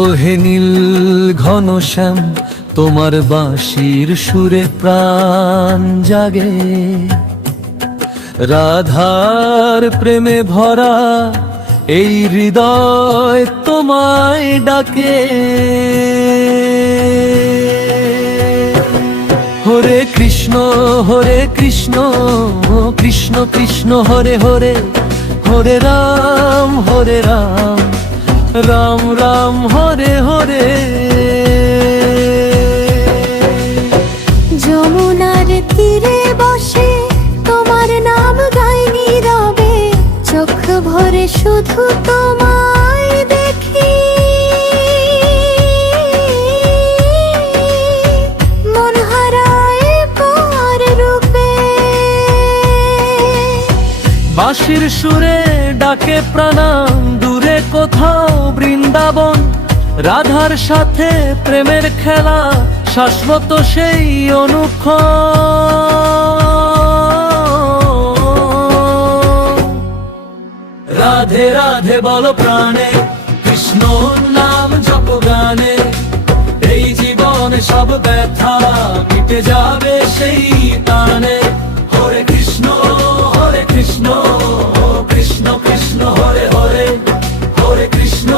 ওহে নীল ঘনশ্যাম, তোমার বাঁশির সুরে প্রাণ জাগে। রাধার প্রেমে ভরা এই হৃদয় তোমায় ডাকে। হরে কৃষ্ণ কৃষ্ণ কৃষ্ণ হরে হরে, হরে রাম রাম রাম হরে হরে। যমুনার তীরে বসে তোমার নাম গাই নীরবে, চোখ ভরে শুধু তোমায় দেখি। মন হারায় কার রূপে। বাঁশির সুরে ডাকে প্রাণাম, দূরে কোথাও বৃন্দাবন। রাধার সাথে প্রেমের খেলা, শাশ্বত সেই অনুক্ষণ। রাধে রাধে বলো প্রাণে, কৃষ্ণ নাম জপ গানে। এই জীবনে সব ব্যথা মিটে যাবে সেই টানে। হরে কৃষ্ণ কৃষ্ণ কৃষ্ণ হরে হরে, হরে কৃষ্ণ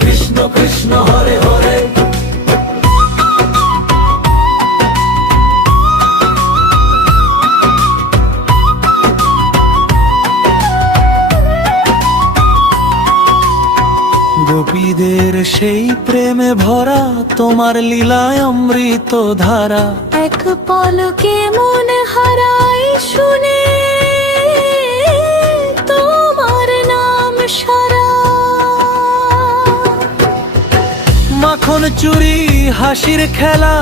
কৃষ্ণ কৃষ্ণ হরে হরে। গোপীদের সেই প্রেমে ভরা, তোমার লীলায় অমৃত ধারা। এক পলকে মন হারাই শুনে তোমার নাম সারা। মাখন চুরি হাসির খেলা,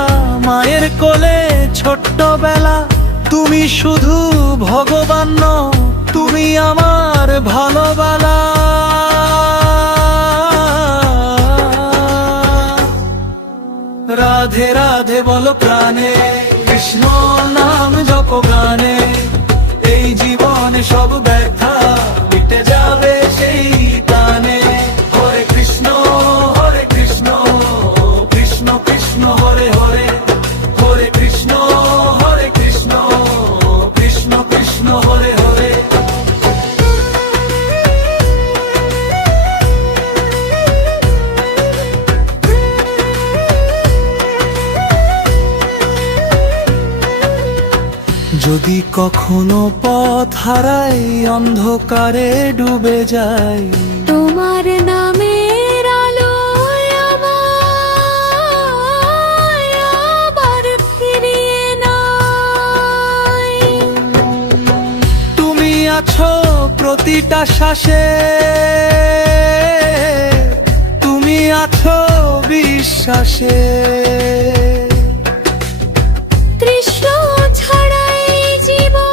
মায়ের কোলে ছোট্টবেলা। তুমি শুধু ভগবান নও, তুমি আমার ভালোবালা। রাধে রাধে বলো প্রাণে, কৃষ্ণ নাম জপ গানে। এই জীবনে সব ব্যথা মিটে যাবে সেই টানে। হরে কৃষ্ণ কৃষ্ণ কৃষ্ণ হরে হরে, হরে কৃষ্ণ কৃষ্ণ কৃষ্ণ হরে হরে। যদি কখনো পথ হারাই, অন্ধকারে ডুবে যাই, তোমার নামের আলোয় আমায় আবার ফিরিয়ে নাও। তুমি আছো প্রতিটা শ্বাসে, তুমি আছো বিশ্বাসে। তৃষ্ণ ছাড়াই জীবন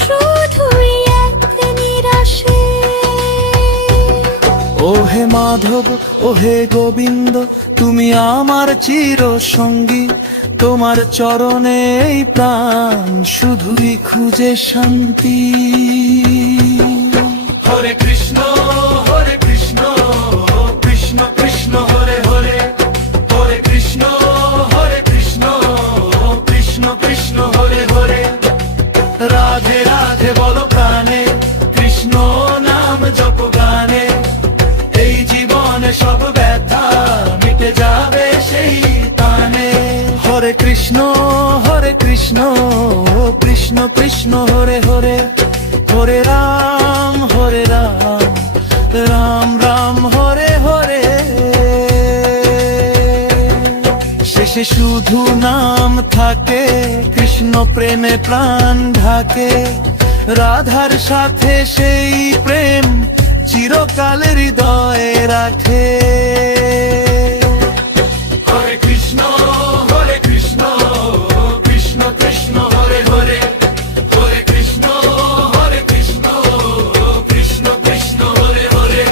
শুধুই এক নিরাশে। ওহে মাধব ওহে গোবিন্দ, তুমি আমার চির সঙ্গী। তোমার চরণে এই প্রাণ শুধুই খুঁজে শান্তি। হরে কৃষ্ণ কৃষ্ণ কৃষ্ণ হরে হরে, হরে কৃষ্ণ কৃষ্ণ কৃষ্ণ হরে হরে। রাধে রাধে বলো প্রাণে, কৃষ্ণ নাম জপ গানে। এই জীবনে সব ব্যথা মিটে যাবে সেই টানে। হরে কৃষ্ণ কৃষ্ণ কৃষ্ণ হরে হরে, হরে রাম রাম রাম হরে হরে। শেষে শুধু নাম থাকে, কৃষ্ণ প্রেমে প্রাণ ঢাকে। রাধার সাথে সেই প্রেম চিরকালের হৃদয়ে রাখে। হরে কৃষ্ণ কৃষ্ণ কৃষ্ণ হরে হরে, হরে কৃষ্ণ কৃষ্ণ কৃষ্ণ হরে হরে।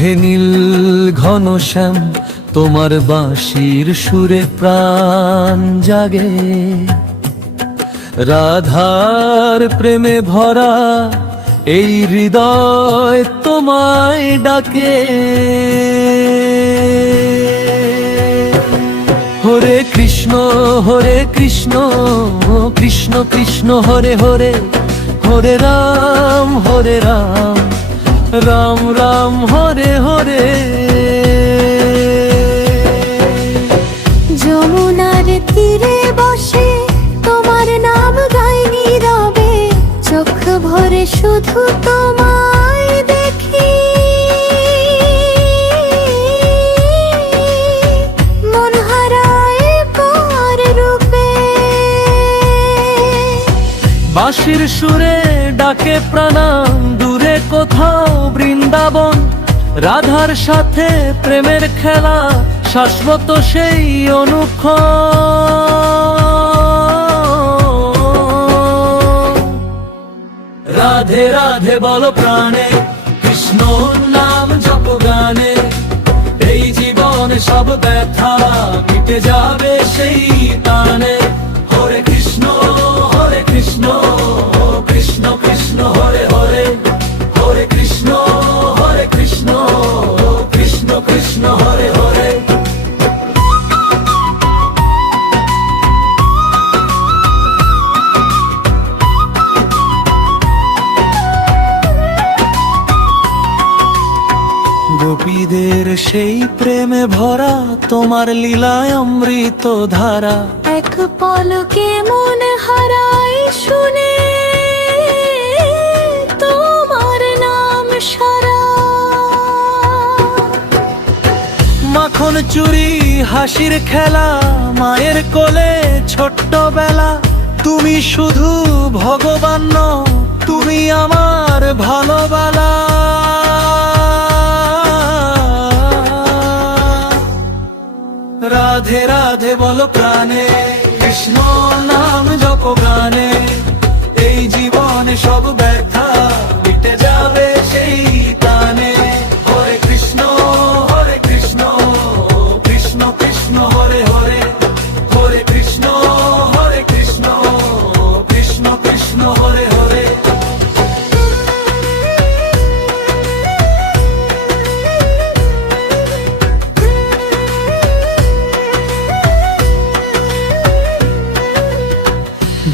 হে নীল ঘনশ্যাম, তোমার বাঁশির সুরে প্রাণ জাগে। রাধার প্রেমে ভরা এই হৃদয় তোমায় ডাকে। হরে কৃষ্ণ কৃষ্ণ কৃষ্ণ হরে হরে, হরে রাম রাম রাম হরে হরে। যমুনার তীরে বসে তোমার নাম গাই নীরবে, চোখ ভরে শুধু তোমায় দেখি। মন হারায় কার রূপে। বাঁশির সুরে ডাকে প্রাণাম, দূরে কোথাও বৃন্দাবন। রাধার সাথে প্রেমের খেলা, শাশ্বত সেই অনুক্ষণ। রাধে রাধে বলো প্রাণে, কৃষ্ণ নাম জপ গানে। এই জীবনে সব ব্যথা মিটে যাবে সেই তানে। হরে কৃষ্ণ কৃষ্ণ কৃষ্ণ হরে হরে, হরে কৃষ্ণ কৃষ্ণ কৃষ্ণ হরে হরে। গোপীদের সেই প্রেমে ভরা, তোমার লীলায় অমৃত ধারা। এক পলকে মন হারায় শুনে তোমার নাম সারা। মাখন চুরি হাসির খেলা, মায়ের কোলে ছোট্টবেলা। তুমি শুধু ভগবান নও, তুমি আমার ভালোবালা। রাধে রাধে বলো প্রাণে, কৃষ্ণ নাম জপ গানে। এই জীবনে সব ব্যথা মিটে যাবে সেই তানে। হরে কৃষ্ণ কৃষ্ণ কৃষ্ণ হরে হরে, হরে কৃষ্ণ কৃষ্ণ কৃষ্ণ হরে হরে।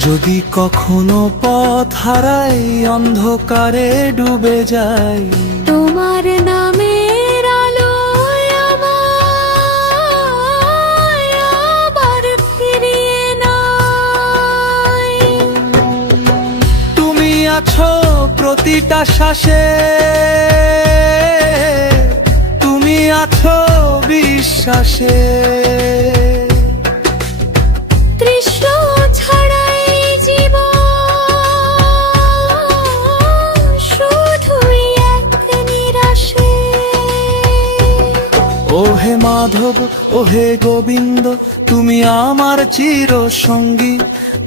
যদি কখনো পথ হারাই, অন্ধকারে ডুবে যাই, তোমার নামের আলোয় আমায় আবার ফিরিয়ে নাও। তুমি আছো প্রতিটা শ্বাসে, তুমি আছো বিশ্বাসে। তৃষ্ণ ছাড়াই জীবন শুধুই এক নিরাশে। ও হে মাধব, ও হে গোবিন্দ, তুমি আমার চির সঙ্গী।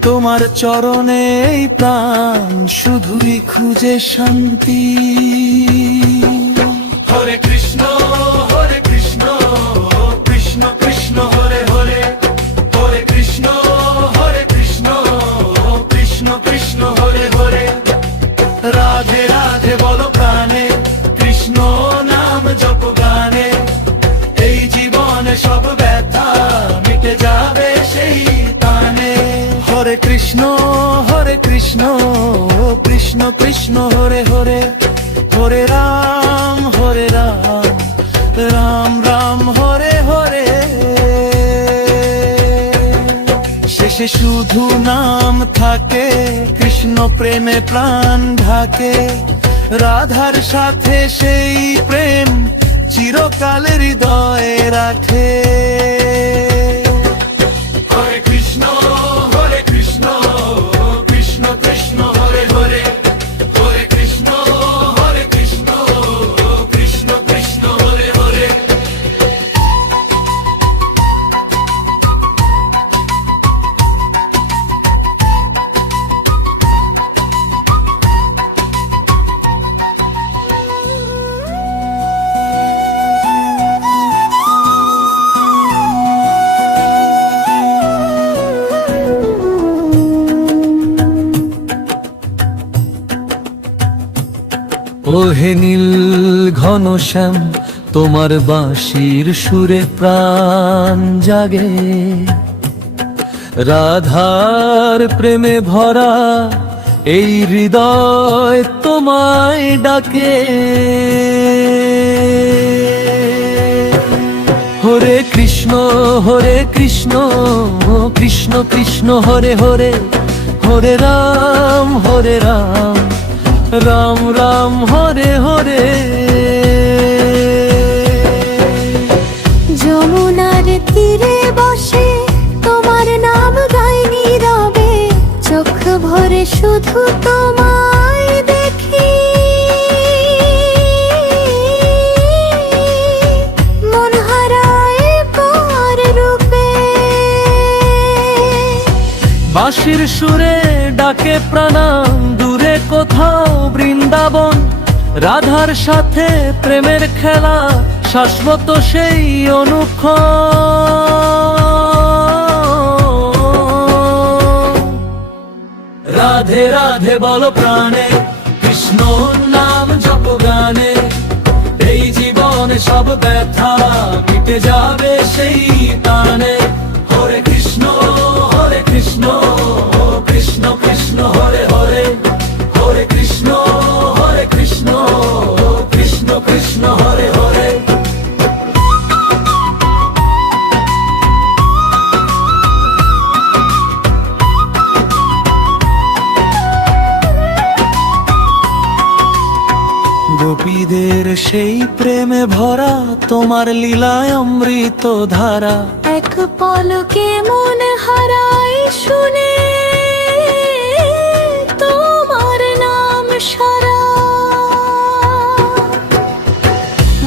তোমার চরণে এই প্রাণ শুধুই খুঁজে শান্তি। হরে কৃষ্ণ কৃষ্ণ কৃষ্ণ হরে হরে, হরে কৃষ্ণ কৃষ্ণ কৃষ্ণ হরে হরে। রাধে রাধে বলো প্রাণে, কৃষ্ণ নাম জপ গানে। এই জীবনে সব ব্যথা মিটে যাবে সেই তানে। হরে কৃষ্ণ কৃষ্ণ কৃষ্ণ হরে হরে, হরে রাম রাম রাম হরে হরে। শেষে শুধু নাম থাকে, কৃষ্ণ প্রেমে প্রাণ ঢাকে। রাধার সাথে সেই প্রেম চিরকাল হৃদয়ে রাখে। হরে কৃষ্ণ কৃষ্ণ কৃষ্ণ হরে হরে, হরে কৃষ্ণ কৃষ্ণ কৃষ্ণ হরে হরে। ওহে নীল ঘনশ্যাম তোমার বাঁশির সুরে প্রাণ জাগে, রাধার প্রেমে ভরা এই হৃদয় তোমায় ডাকে। হরে কৃষ্ণ কৃষ্ণ কৃষ্ণ হরে হরে, হরে রাম রাম রাম হরে হরে। যমুনার তীরে বসে তোমার নাম গাই নীরবে, চোখ ভরে শুধু তোমায় দেখি। মন হারায় কার রূপে, বাঁশির সুরে ডাকে প্রাণাম দূরে কোথাও বৃন্দাবন, রাধার সাথে প্রেমের খেলা শাশ্বত সেই অনুক্ষণ। রাধে রাধে বলো প্রাণে, কৃষ্ণ নাম জপ গানে, এই জীবনে সব ব্যথা মিটে যাবে সেই তানে। হরে কৃষ্ণ কৃষ্ণ কৃষ্ণ হরে হরে, হরে কৃষ্ণ কৃষ্ণ কৃষ্ণ হরে হরে। গোপীদের সেই প্রেমে ভরা তোমার লীলায় অমৃত ধারা, এক পলকে মন হারায় শুনে তোমার নাম সারা।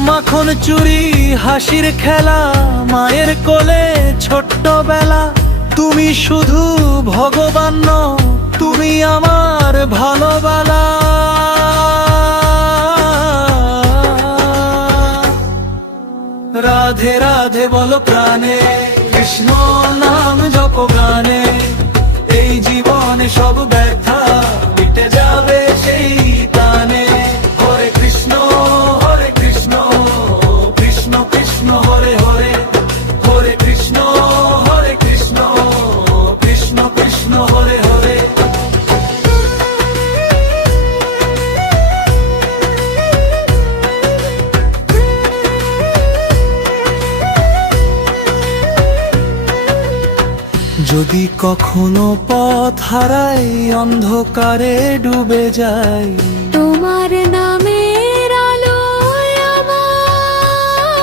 মাখন চুরি হাসির খেলা, মায়ের কোলে ছোট্টবেলা, তুমি শুধু ভগবান নও, তুমি আমার ভালোবালা। রাধে রাধে বলো প্রাণে, কৃষ্ণ নাম জপ গানে, এই জীবনে সব ব্যথা মিটে যাবে সেই তানে। হরে কৃষ্ণ কৃষ্ণ কৃষ্ণ হরে হরে, হরে কৃষ্ণ কৃষ্ণ কৃষ্ণ হরে হরে। যদি কখনো পথ হারাই, অন্ধকারে ডুবে যাই, তোমার নামের আলোয় আমায়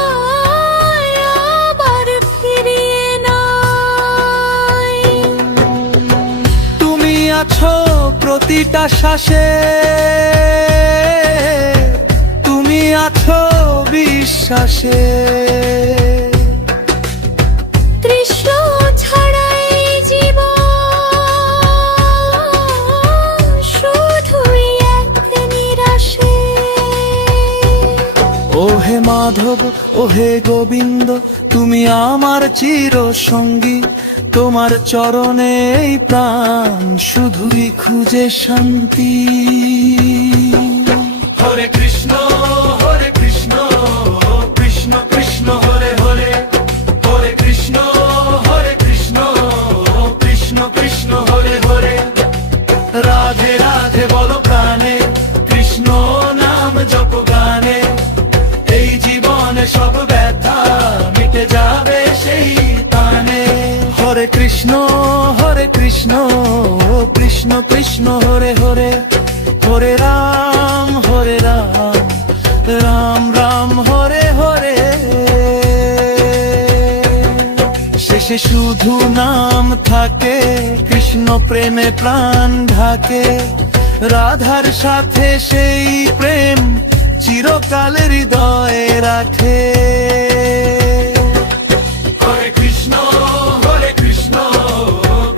আবার ফিরিয়ে নাও। তুমি আছো প্রতিটা শ্বাসে, তুমি আছো বিশ্বাসে। তৃষ্ণ ছাড়াই জীবন শুধুই এক নিরাশে। ওহে মাধব ওহে গোবিন্দ তুমি আমার চির সঙ্গী, তোমার চরণে এই প্রাণ শুধুই খুঁজে শান্তি। হরে কৃষ্ণ কৃষ্ণ কৃষ্ণ হরে হরে, হরে কৃষ্ণ কৃষ্ণ কৃষ্ণ হরে হরে। রাধে রাধে বলো প্রাণে, কৃষ্ণ নাম জপ গানে, এই জীবনে সব ব্যথা মিটে যাবে সেই তানে। হরে কৃষ্ণ কৃষ্ণ কৃষ্ণ হরে হরে, হরে রাম রাম রাম হরে হরে। শেষে শুধু নাম থাকে, কৃষ্ণ প্রেমে প্রাণ ঢাকে, রাধার সাথে সেই প্রেম চিরকাল হৃদয়ে রাখে। হরে কৃষ্ণ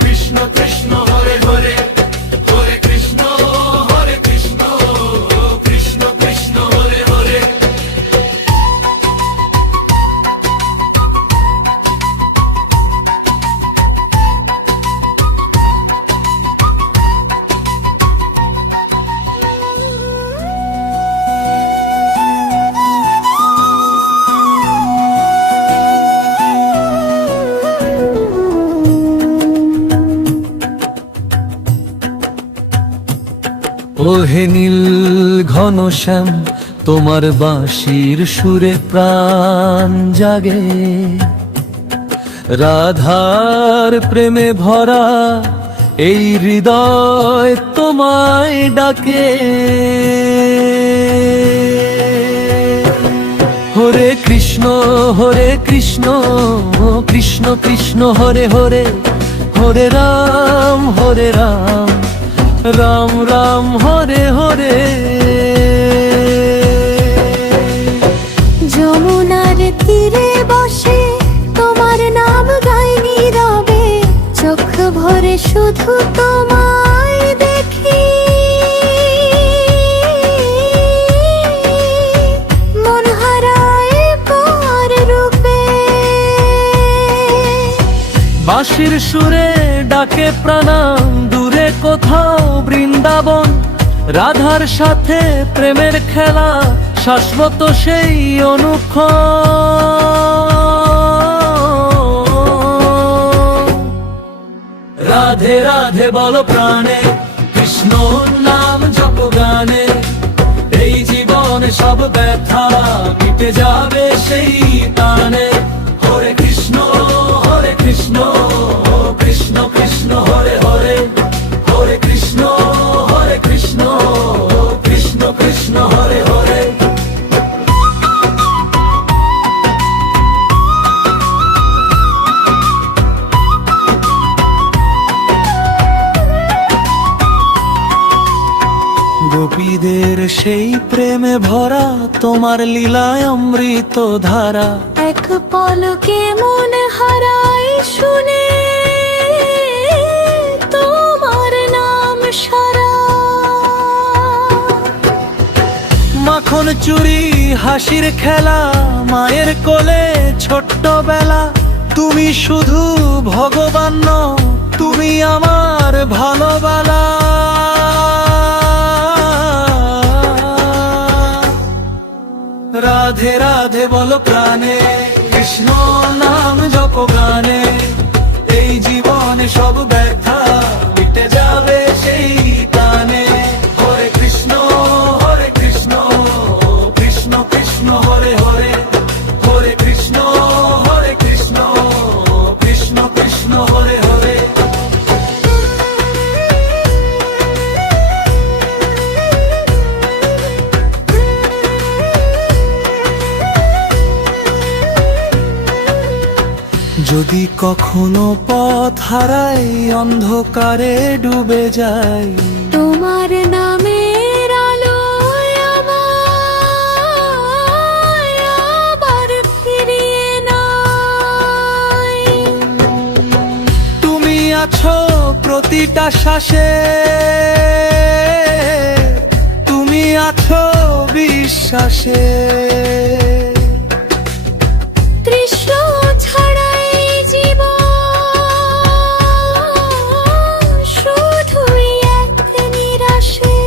কৃষ্ণ কৃষ্ণ হরে হরে, হরে কৃষ্ণ কৃষ্ণ কৃষ্ণ হরে হরে। ওহে নীল ঘনশ্যাম, তোমার বাঁশির সুরে প্রাণ জাগে, রাধার প্রেমে ভরা এই হৃদয় তোমায় ডাকে। হরে কৃষ্ণ কৃষ্ণ কৃষ্ণ হরে হরে, হরে রাম রাম রাম হরে হরে। যমুনার তীরে বসে তোমার নাম গাই নীরবে, চোখ ভরে শুধু তোমায় দেখি, মন হারায় কার রূপে। বাঁশির সুরে ডাকে প্রাণাম, দূরে কোথাও বৃন্দাবন, রাধার সাথে প্রেমের খেলা, শাশ্বত সেই অনুক্ষণ। রাধে রাধে বলো প্রাণে, কৃষ্ণ নাম জপ গানে, এই জীবনে সব ব্যথা মিটে যাবে সেই তানে। হরে কৃষ্ণ কৃষ্ণ কৃষ্ণ হরে হরে, হরে কৃষ্ণ কৃষ্ণ কৃষ্ণ হরে হরে। গোপীদের সেই প্রেমে ভরা তোমার লীলায় অমৃত ধারা, এক পলকে মন হারায় শুনে তোমার নাম সারা। মাখন চুরি হাসির খেলা, মায়ের কোলে ছোট্টবেলা, তুমি শুধু ভগবান নও, তুমি আমার ভালোবালা। রাধে রাধে বলো প্রাণে, কৃষ্ণ নাম জপ গানে, এই জীবনে সব ব্যথা মিটে যাবে সেই গানে। হরে কৃষ্ণ কৃষ্ণ কৃষ্ণ হরে হরে, হরে কৃষ্ণ কৃষ্ণ কৃষ্ণ হরে হরে। যদি কখনো পথ হারাই, অন্ধকারে ডুবে যাই, তোমার নামের আলোয় আমায় আবার ফিরিয়ে নাও। তুমি আছো প্রতিটা শ্বাসে, তুমি আছো বিশ্বাসে। তৃষ্ণ ছাড়াই জীবন শুধুই এক নিরাশে।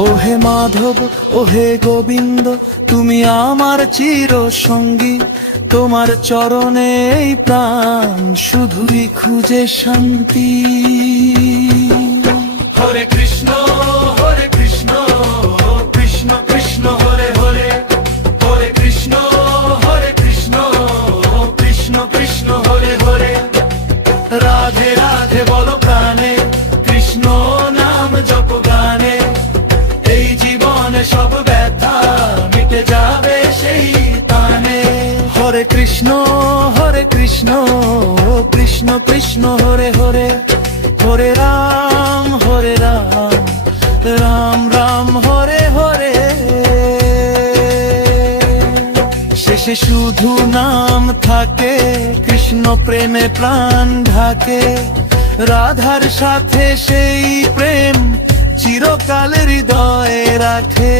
ওহে মাধব ওহে গোবিন্দ, তুমি আমার চির সঙ্গী, তোমার চরণে এই প্রাণ শুধুই খুঁজে শান্তি। হরে কৃষ্ণ কৃষ্ণ কৃষ্ণ হরে হরে, হরে কৃষ্ণ কৃষ্ণ কৃষ্ণ হরে হরে। রাধে রাধে বলো প্রাণে, কৃষ্ণ নাম জপ গানে, এই জীবনে সব ব্যথা মিটে যাবে সেই তানে। হরে কৃষ্ণ কৃষ্ণ কৃষ্ণ হরে হরে, হরে রাম রাম রাম হরে হরে। শেষে শুধু নাম থাকে, কৃষ্ণ প্রেমে প্রাণ ঢাকে, রাধার সাথে সেই প্রেম চিরকাল হৃদয়ে রাখে।